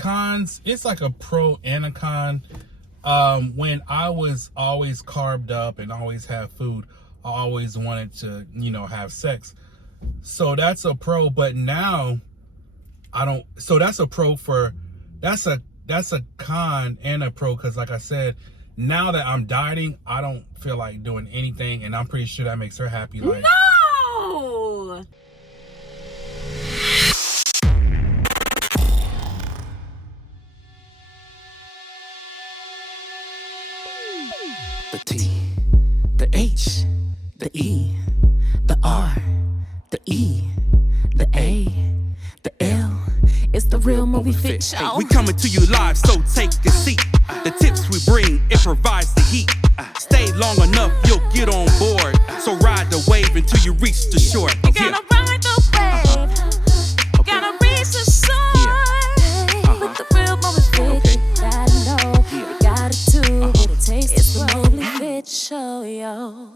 cons, it's like a pro and a con. When I was always carved up and always have food, I always wanted to, have sex. So that's a pro, but now I don't. So that's a pro for, that's a con and a pro, because like I said, now that I'm dieting, I don't feel like doing anything, and I'm pretty sure that makes her happy. Like, no! The T, the H, the E, the R, the E, the A, the L. It's the Real Mobley Fit Show. Hey, we coming to you live, so take a seat. The tips we bring, it provides the heat. Stay long enough, you'll get on board. So ride the wave until you reach the shore. You gotta ride the wave. Gotta reach the shore. With the Real Mobley Fit, you gotta know. You gotta do what it takes. It's the Mobley Fit Show, yo.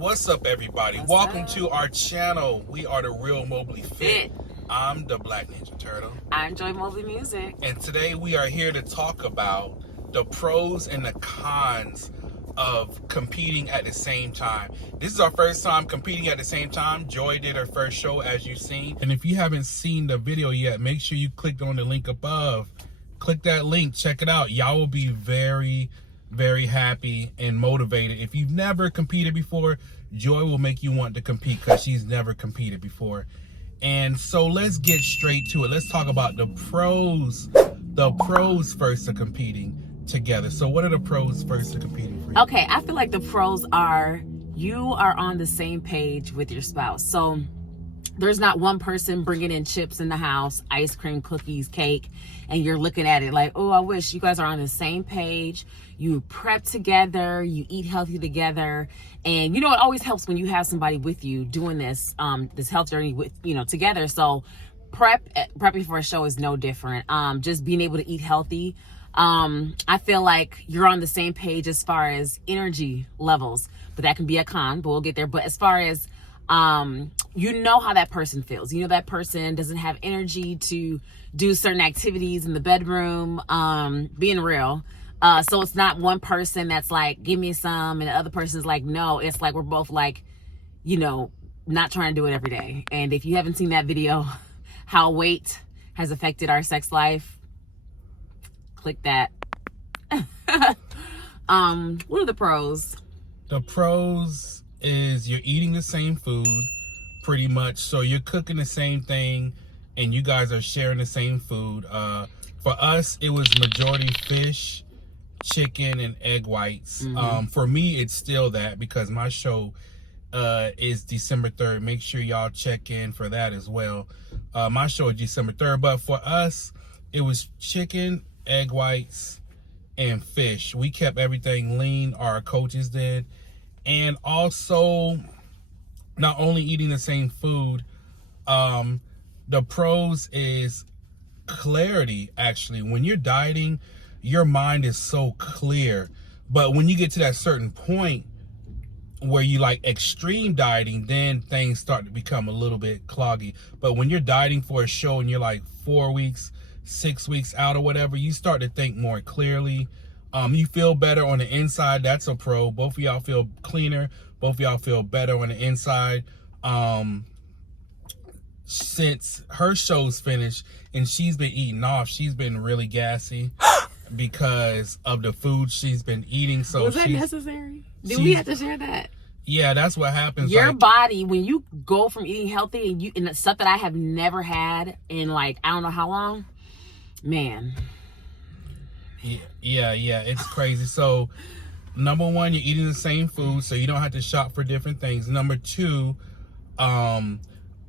what's up, everybody? Welcome to our channel. We are the Real Mobley Fit. I'm the Black Ninja Turtle. I enjoy Mobley music. And today we are here to talk about the pros and the cons of competing at the same time. This is our first time competing at the same time. Joy did her first show, as you've seen. And if you haven't seen the video yet, make sure you click on the link above. Click that link, check it out. Y'all will be very, very happy and motivated. If you've never competed before, Joy will make you want to compete because she's never competed before. And so let's get straight to it. Let's talk about the pros. The pros first to competing together. So what are the pros first to competing for you? Okay, I feel like the pros are you are on the same page with your spouse. So there's not one person bringing in chips in the house, ice cream, cookies, cake, and you're looking at it like, oh, I wish. You guys are on the same page. You prep together, you eat healthy together. And it always helps when you have somebody with you doing this health journey with, together. So prepping for a show is no different. Just being able to eat healthy. I feel like you're on the same page as far as energy levels, but that can be a con, but we'll get there. But as far as, how that person feels, that person doesn't have energy to do certain activities in the bedroom, being real. So it's not one person that's like, give me some, and the other person's like, no. It's like we're both like, not trying to do it every day. And if you haven't seen that video, how weight has affected our sex life, click that. What are the pros? The pros is you're eating the same food pretty much. So you're cooking the same thing and you guys are sharing the same food. For us, it was majority fish, chicken, and egg whites. Mm-hmm. For me, it's still that because my show is December 3rd. Make sure y'all check in for that as well. My show is December 3rd. But for us, it was chicken, egg whites, and fish. We kept everything lean. Our coaches did. And also, not only eating the same food, the pros is clarity, actually. When you're dieting, your mind is so clear. But when you get to that certain point where you like extreme dieting, then things start to become a little bit cloggy. But when you're dieting for a show and you're like 4 weeks, 6 weeks out or whatever, you start to think more clearly. You feel better on the inside. That's a pro. Both of y'all feel cleaner. Both of y'all feel better on the inside. Since her show's finished and she's been eating off, she's been really gassy because of the food she's been eating. So was that necessary? Did we have to share that? Yeah, that's what happens. Your body, when you go from eating healthy and stuff that I have never had in like I don't know how long, man. Yeah, it's crazy. So, number one, you're eating the same food, so you don't have to shop for different things. Number two,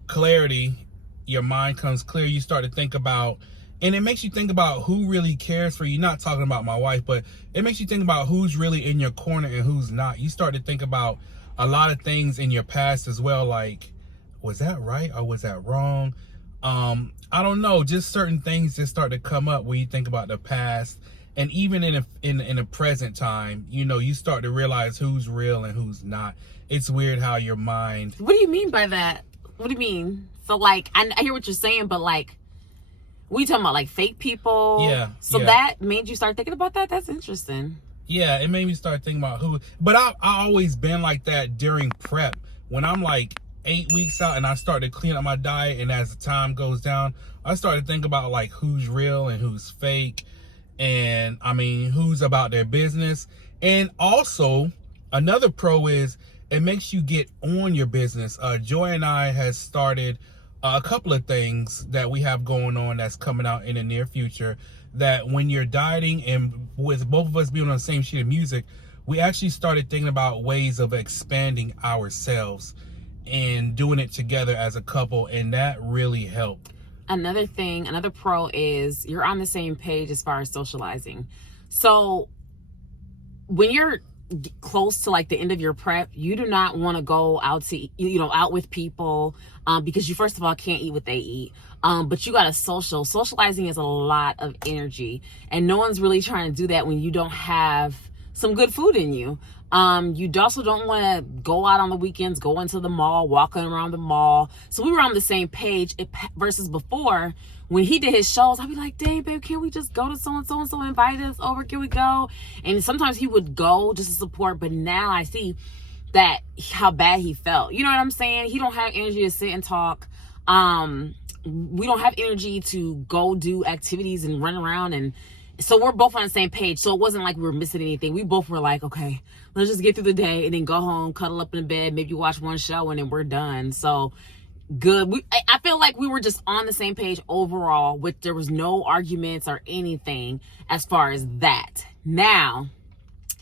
clarity. Your mind comes clear. You start to think about, and it makes you think about who really cares for you. Not talking about my wife, but it makes you think about who's really in your corner and who's not. You start to think about a lot of things in your past as well, like, was that right or was that wrong? I don't know. Just certain things just start to come up when you think about the past. And even in a present time, you start to realize who's real and who's not. It's weird how your mind... What do you mean by that? What do you mean? So, like, I hear what you're saying, but, like, We talking about like fake people. Yeah. So that made you start thinking about that? That's interesting. Yeah, it made me start thinking about who. But I always been like that during prep. When I'm like 8 weeks out and I start to clean up my diet, and as the time goes down, I start to think about like who's real and who's fake, and I mean who's about their business. And also another pro is it makes you get on your business. Joy and I has started a couple of things that we have going on that's coming out in the near future, that when you're dieting, and with both of us being on the same sheet of music, we actually started thinking about ways of expanding ourselves and doing it together as a couple, and that really helped. Another thing, another pro is you're on the same page as far as socializing. So when you're close to like the end of your prep, you do not want to go out to, out with people, because you, first of all, can't eat what they eat. But you got to socializing is a lot of energy, and no one's really trying to do that when you don't have some good food in you. You also don't want to go out on the weekends, go into the mall, walking around the mall. So we were on the same page versus before. When he did his shows, I'd be like, dang, babe, can't we just go to so-and-so invite us over? Can we go? And sometimes he would go just to support. But now I see that how bad he felt. You know what I'm saying? He don't have energy to sit and talk. We don't have energy to go do activities and run around. And so we're both on the same page. So it wasn't like we were missing anything. We both were like, okay, let's just get through the day and then go home, cuddle up in the bed, maybe watch one show, and then we're done. So good. I feel like we were just on the same page overall, there was no arguments or anything as far as that. Now,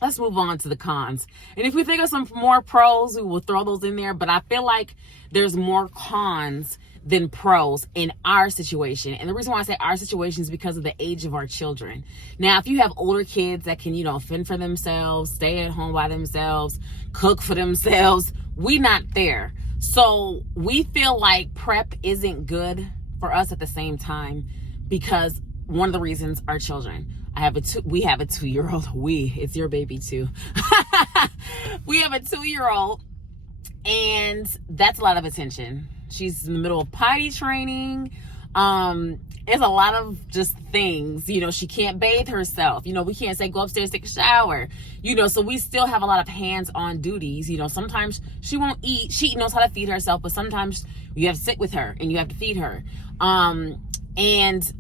let's move on to the cons. And if we think of some more pros, we will throw those in there. But I feel like there's more cons than pros in our situation. And the reason why I say our situation is because of the age of our children. Now, if you have older kids that can, fend for themselves, stay at home by themselves, cook for themselves, we not there. So we feel like prep isn't good for us at the same time, because one of the reasons our children. We have a 2-year-old. It's your baby too. We have a 2-year-old, and that's a lot of attention. She's in the middle of potty training. It's a lot of just things, she can't bathe herself. We can't say, go upstairs, take a shower, so we still have a lot of hands-on duties. Sometimes she won't eat. She knows how to feed herself, but sometimes you have to sit with her and you have to feed her. And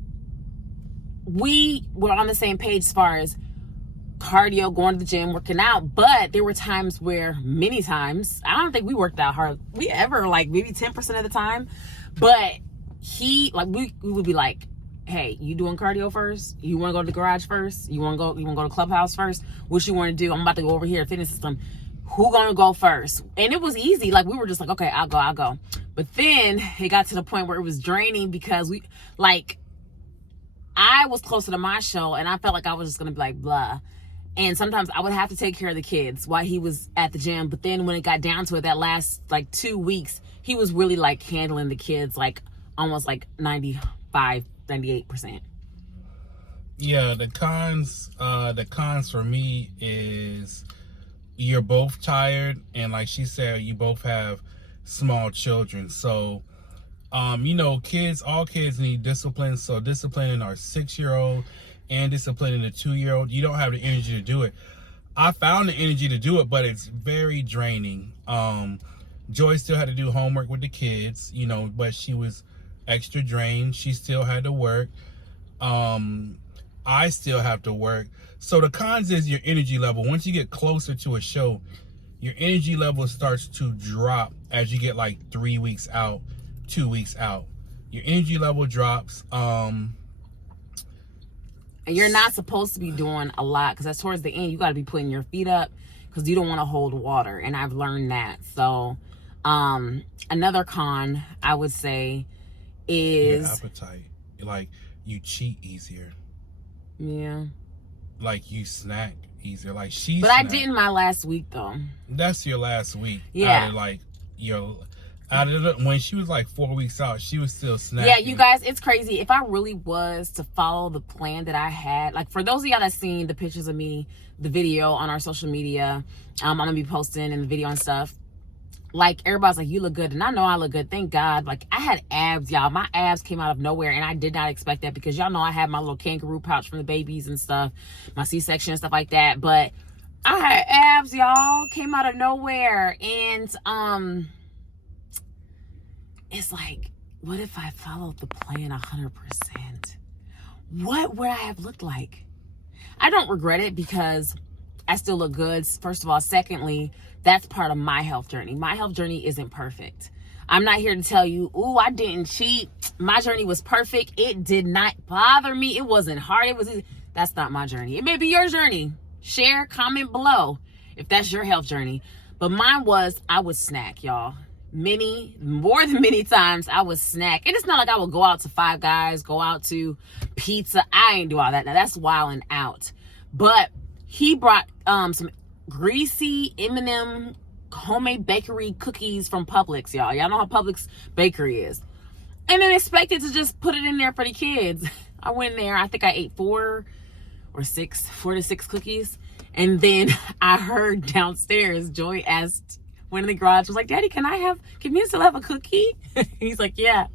we were on the same page as far as cardio, going to the gym, working out. But there were times many times, I don't think we worked out hard. We ever, maybe 10% of the time. But we would be like, hey, you doing cardio first? You want to go to the garage first? You want to go to Clubhouse first? What you want to do? I'm about to go over here, fitness system. Who gonna go first? And it was easy. We were just like, okay, I'll go. But then it got to the point where it was draining, because I was closer to my show, and I felt like I was just gonna be like, blah. And sometimes I would have to take care of the kids while he was at the gym. But then when it got down to it, that last 2 weeks, he was really handling the kids almost 95, 98%. Yeah, the cons for me is you're both tired, and like she said, you both have small children. So all kids need discipline. So disciplining our 6-year-old and disciplining the 2-year-old, you don't have the energy to do it. I found the energy to do it, but it's very draining. Joy still had to do homework with the kids, but she was extra drained. She still had to work. I still have to work. So the cons is your energy level. Once you get closer to a show, your energy level starts to drop as you get 3 weeks out, 2 weeks out. Your energy level drops. And you're not supposed to be doing a lot, because that's towards the end. You got to be putting your feet up, because you don't want to hold water. And I've learned that. So another con I would say is your appetite. You cheat easier. Yeah. You snack easier. But snacked. I didn't my last week though. That's your last week. Yeah. When she was 4 weeks out, she was still snacking. Yeah, you guys, it's crazy. If I really was to follow the plan that I had, for those of y'all that seen the pictures of me, the video on our social media, I'm gonna be posting and the video and stuff. like everybody's like, you look good, and I know I look good, thank God. Like, I had abs, y'all. My abs came out of nowhere, and I did not expect that, because y'all know I had my little kangaroo pouch from the babies and stuff, my C-section and stuff like that. But I had abs, y'all, came out of nowhere. And it's like, what if I followed the plan 100%? What would I have looked like? I don't regret it, because I still look good, first of all. Secondly, that's part of my health journey. My health journey isn't perfect. I'm not here to tell you, ooh, I didn't cheat. My journey was perfect. It did not bother me. It wasn't hard. It was easy. That's not my journey. It may be your journey. Share, comment below if that's your health journey. But mine was, I would snack, y'all. More than many times, I would snack. And it's not like I would go out to Five Guys, go out to pizza. I ain't do all that. Now, that's wilding out. But he brought some greasy M&M homemade bakery cookies from Publix, y'all. Y'all know how Publix bakery is. And then expected to just put it in there for the kids. I went in there. I think I ate 4 to 6 cookies. And then I heard downstairs, Joy asked, went in the garage, was like, Daddy, can you still have a cookie? He's like, yeah.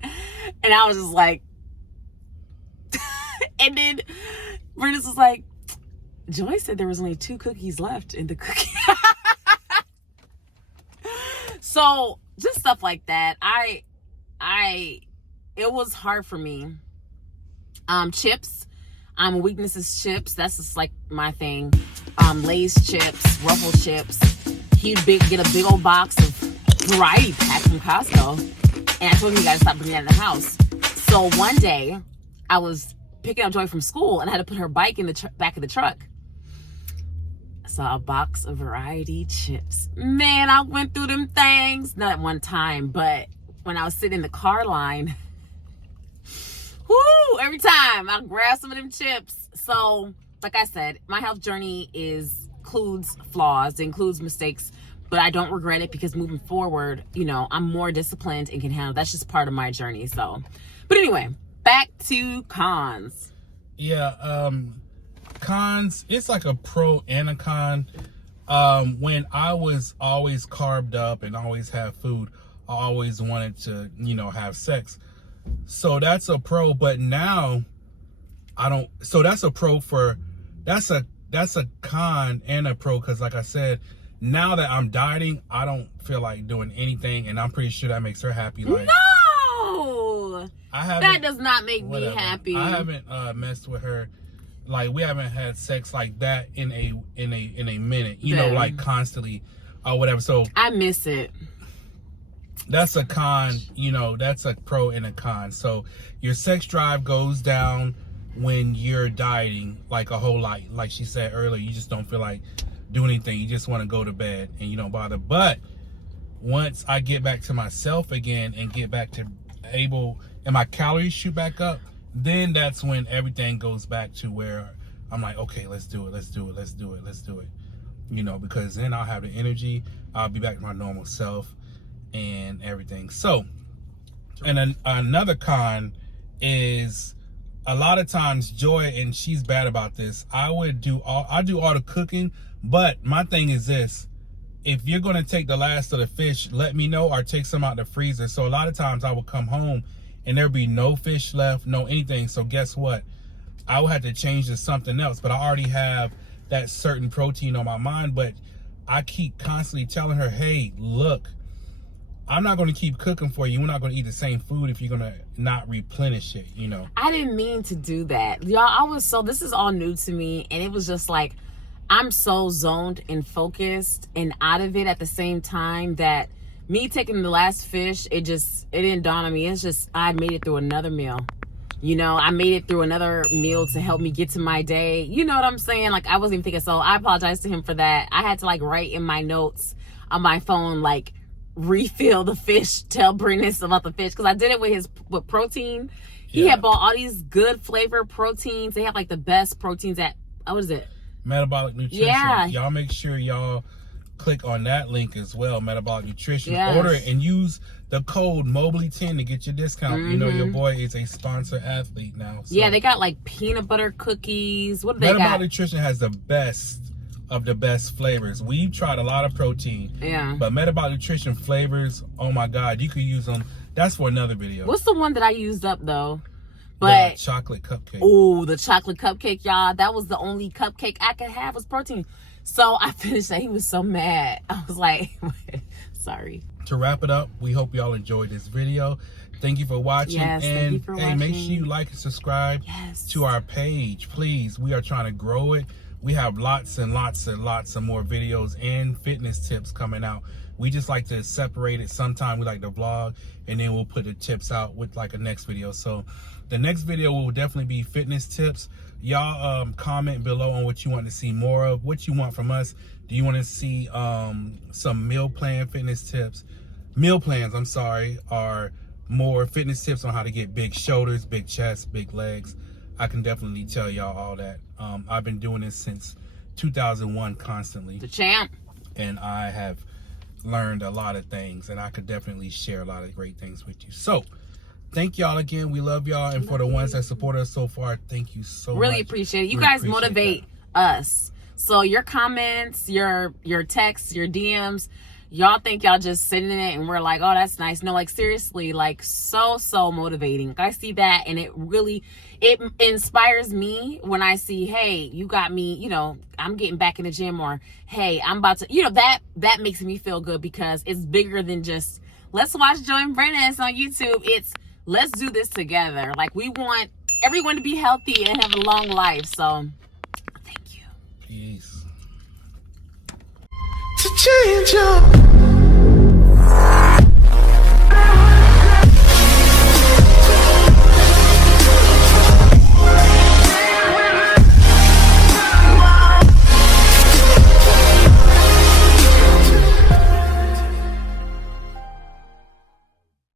And I was just like, and then Bernice was like, Joy said there was only 2 cookies left in the cookie. So just stuff like that. It was hard for me. Chips. Weakness is chips. That's just like my thing. Lay's chips, Ruffle chips. He'd get a big old box of variety pack from Costco. And I told him, you gotta stop bringing that in the house. So one day I was picking up Joy from school, and I had to put her bike in the back of the truck. I saw a box of variety chips. Man, I went through them things. Not at one time, but when I was sitting in the car line, whoo, every time I grab some of them chips. So, like I said, my health journey includes flaws, includes mistakes, but I don't regret it, because moving forward, I'm more disciplined and can handle. That's just part of my journey. So, but anyway, back to cons. Yeah, cons, it's like a pro and a con. When I was always carved up and always have food, I always wanted to, have sex. So that's a pro, but now I don't. So that's a pro that's a con and a pro, because like I said, now that I'm dieting, I don't feel like doing anything, and I'm pretty sure that makes her happy. Like, no, that does not make me happy. I haven't messed with her. Like, we haven't had sex like that in a minute, like constantly or whatever. So I miss it. That's a con, that's a pro and a con. So your sex drive goes down when you're dieting, like a whole lot. Like she said earlier, you just don't feel like doing anything. You just want to go to bed and you don't bother. But once I get back to myself again and get back to and my calories shoot back up, then that's when everything goes back to where I'm like, okay, let's do it. Because then I'll have the energy. I'll be back to my normal self and everything. So, and another con is a lot of times Joy, and she's bad about this, I do all the cooking, but my thing is this: if you're going to take the last of the fish, let me know, or take some out the freezer. So a lot of times I will come home and there'll be no fish left, no anything. So guess what? I will have to change to something else, but I already have that certain protein on my mind. But I keep constantly telling her, hey, look, I'm not going to keep cooking for you. We're not going to eat the same food if you're going to not replenish it, I didn't mean to do that. Y'all, this is all new to me. And it was just like, I'm so zoned and focused and out of it at the same time that me taking the last fish, it didn't dawn on me. It's just, I made it through another meal. I made it through another meal to help me get to my day. You know what I'm saying? Like, I wasn't even thinking. So I apologize to him for that. I had to write in my notes on my phone, refill the fish, tell Brennis about the fish, because I did it with protein. He had bought all these good flavor proteins. They have the best proteins at, what is it? Metabolic Nutrition. Yeah. Y'all make sure y'all click on that link as well, Metabolic Nutrition. Yes. Order it and use the code Mobley10 to get your discount. Mm-hmm. Your boy is a sponsor athlete now. So. Yeah, they got peanut butter cookies. What do they got? Metabolic Nutrition has the best of the best flavors. We've tried a lot of protein. Yeah. But Metabolic Nutrition flavors, oh my God, you could use them. That's for another video. What's the one that I used up though? But the chocolate cupcake. Oh, the chocolate cupcake, y'all. That was the only cupcake I could have was protein. So I finished that. He was so mad. I was like, sorry. To wrap it up, we hope y'all enjoyed this video. Thank you for watching. Yes, and thank you for watching. Make sure you like and subscribe to our page, please. We are trying to grow it. We have lots and lots and lots of more videos and fitness tips coming out. We just like to separate it. Sometime we like to vlog, and then we'll put the tips out with like a next video. So the next video will definitely be fitness tips. Y'all comment below on what you want to see more of, what you want from us. Do you want to see some meal plan fitness tips? Meal plans, I'm sorry, are more fitness tips on how to get big shoulders, big chest, big legs. I can definitely tell y'all all that. I've been doing this since 2001 constantly. The champ. And I have learned a lot of things, and I could definitely share a lot of great things with you. So thank y'all again. We love y'all. And for the ones that support us so far, thank you so much. Really appreciate it. You guys motivate us. So your comments, your texts, your DMs, y'all think y'all just sitting in it and we're like, oh, that's nice. No, like seriously, like so motivating. I see that, and it inspires me when I see, hey, you got me, you know, I'm getting back in the gym, or hey, I'm about to, you know, that makes me feel good, because it's bigger than just let's watch Joy and Brennan's on YouTube. It's let's do this together. Like, we want everyone to be healthy and have a long life. So thank you. Peace. To change up.